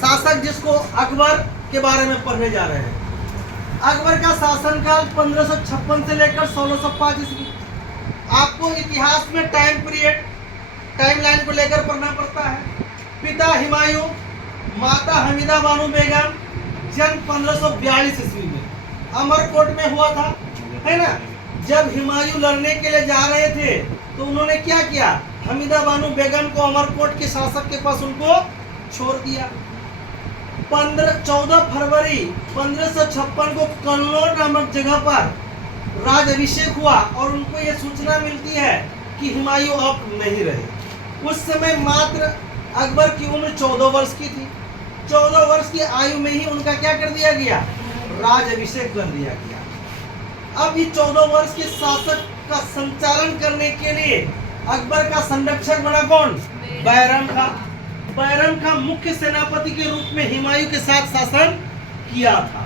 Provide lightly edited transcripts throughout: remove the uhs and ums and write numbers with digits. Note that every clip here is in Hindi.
शासक जिसको अकबर के बारे में पढ़ने जा रहे हैं। अकबर का शासनकाल 1556 से लेकर 1605 ईस्वी। आपको इतिहास में टाइम पीरियड, टाइमलाइन को लेकर पढ़ना पड़ता है। पिता हुमायूं, माता हमीदा बानो बेगम, जन्म 1542 ईस्वी में अमरकोट में हुआ था, है ना। जब हुमायूं लड़ने के लिए जा रहे थे तो उन्होंने क्या किया, हमीदा बानो बेगम को अमरकोट के शासक के पास उनको छोड़ दिया। 14 फरवरी 1556 को कन्नौज नामक जगह पर राज अभिषेक हुआ और उनको ये सूचना मिलती है कि हुमायूं अब नहीं रहे। उस समय मात्र अकबर की उम्र 14 वर्ष की थी। 14 वर्ष की आयु में ही उनका क्या कर दिया गया, राज अभिषेक कर दिया गया। अब ये 14 वर्ष के शासक का संचालन करने के लिए अकबर का संरक्षक बना कौन, बैरम खां। बैरम खां मुख्य सेनापति के रूप में हुमायूं के साथ शासन किया था।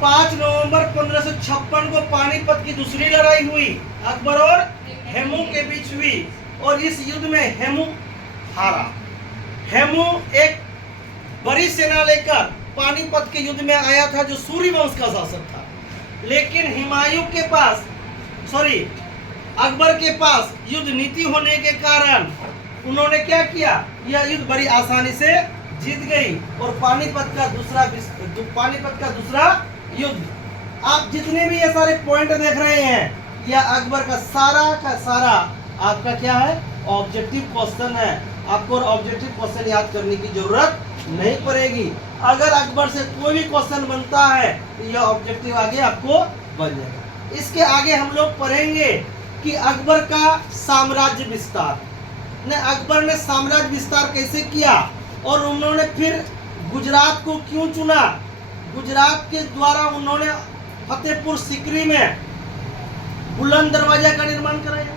5 नवंबर 1556 को पानीपत की दूसरी लड़ाई हुई, अकबर और हेमू के बीच हुई और इस युद्ध में हेमू हारा। हेमू एक बड़ी सेना लेकर पानीपत के युद्ध में आया था जो सूर्य वंश का शासक था, लेकिन हुमायूं के पास अकबर के पास युद्ध नीति होने के कारण उन्होंने क्या किया, यह युद्ध बड़ी आसानी से जीत गई और पानीपत का दूसरा युद्ध। आप जितने भी ये सारे पॉइंट देख रहे हैं, यह अकबर का सारा आपका क्या है, ऑब्जेक्टिव क्वेश्चन है। आपको ऑब्जेक्टिव क्वेश्चन याद करने की जरूरत नहीं पड़ेगी। अगर अकबर से कोई भी क्वेश्चन बनता है तो यह ऑब्जेक्टिव आगे आपको बन जाएगा। इसके आगे हम लोग पढ़ेंगे कि अकबर का साम्राज्य विस्तार, अकबर ने साम्राज्य विस्तार कैसे किया और उन्होंने फिर गुजरात को क्यों चुना। गुजरात के द्वारा उन्होंने फतेहपुर सीकरी में बुलंद दरवाजा का निर्माण कराया।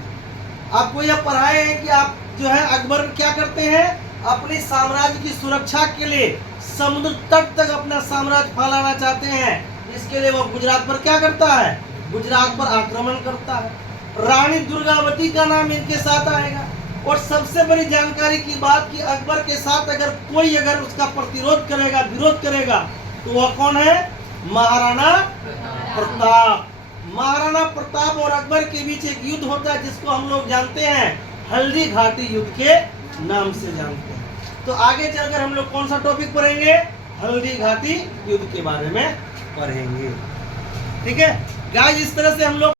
आपको यह पढ़ाए हैं कि आप जो है अकबर क्या करते हैं, अपनी साम्राज्य की सुरक्षा के लिए समुद्र तट तक अपना साम्राज्य फैलाना चाहते हैं। इसके लिए वो गुजरात पर क्या करता है, गुजरात पर आक्रमण करता है। रानी दुर्गावती का नाम इनके साथ आएगा। और सबसे बड़ी जानकारी की बात कि अकबर के साथ अगर उसका प्रतिरोध करेगा, विरोध करेगा, तो वह कौन है, महाराणा प्रताप। महाराणा प्रताप और अकबर के बीच एक युद्ध होता है जिसको हम लोग जानते हैं हल्दी घाटी युद्ध के नाम से जानते हैं। तो आगे चलकर हम लोग कौन सा टॉपिक पढ़ेंगे, हल्दी घाटी युद्ध के बारे में पढ़ेंगे। ठीक है गाइस, इस तरह से हम लोग